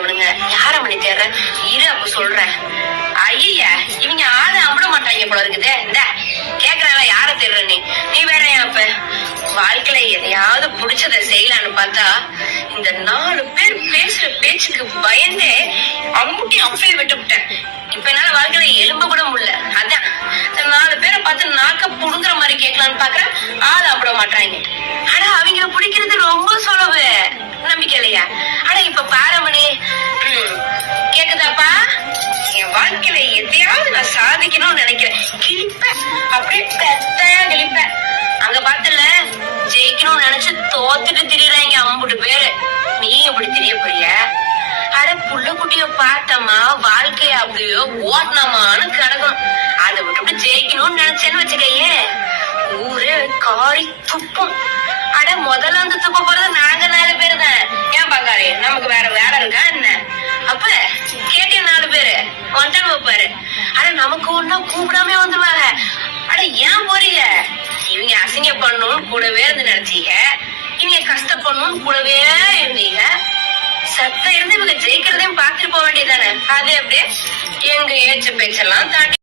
இவனுங்க யார மணி தேர்ற இரு அப்ப சொல்றேன். ஐய இவங்க ஆள அம்பிட மாட்டாங்க போல இருக்குதே. இந்த கேக்குறாங்க யார தேர்ற நீ வேற அப்ப வாழ்க்கையில எதையாவது புடிச்சத செய்யலான்னு பார்த்தா இந்த 4 பேர் பேசுற பேச்சுக்கு பயந்தே அம்புட்டி அப்பே விட்டுவிட்டேன். இப்ப என்னால வாழ்க்கையில எலும்ப கூட முடியல. அதான் இந்த 4 பேரை பார்த்து நாக்க புடுங்குற மாதிரி கேட்கலான்னு பாக்குறேன். ஆள அம்பிட மாட்டாங்க. ஆனா அவங்க பிடிக்கிறது ரொம்ப சுலவு. நம்பிக்கை இல்லையா? ஆனா இப்ப பாரமணி கேக்குதாப்பா? என் வாழ்க்கையில எதையாவது நான் சாதிக்கணும்னு நினைக்கிறேன். கிழிப்பேன், அப்படியே பெத்தையா கிழிப்பேன். அங்க பார்த்தல ஜெயிக்கணும்னு நினைச்சு தோத்துட்டு திரியறாங்க அம்புட்டு பேரு. நீ எப்படி தெரிய போறிய? அட புள்ள குட்டிய பார்த்தமா வாழ்க்கைய அப்படியோ ஓட்டனமானு கிடக்கும். அதை விட்டு ஜெயிக்கணும்னு நினைச்சேன்னு வச்சுக்கையே ஊரே காரி துப்பும். அட முதல்ல வந்து துப்ப போறது நாங்க 4 பேரு தான். ஏன் பாக்காரு நமக்கு வேற வேலை இருக்கா என்ன? அப்ப கேட்டிய 4 பேரு ஒன்டன் வைப்பாரு. ஆனா நமக்கு ஒன்னா கூப்பிடாம வந்துருவாங்க. அட ஏன் போறீங்க? இவங்க அசிங்க பண்ணணும்னு கூடவே இருந்து நினைச்சீங்க. இவங்க கஷ்டப்படணும்னு கூடவே இருந்தீங்க. சத்த இருந்து இவங்க ஜெயிக்கிறதையும் பாத்துட்டு போக வேண்டியதானே? அது அப்படியே எங்க ஏச்சு பேச்செல்லாம் தாண்டி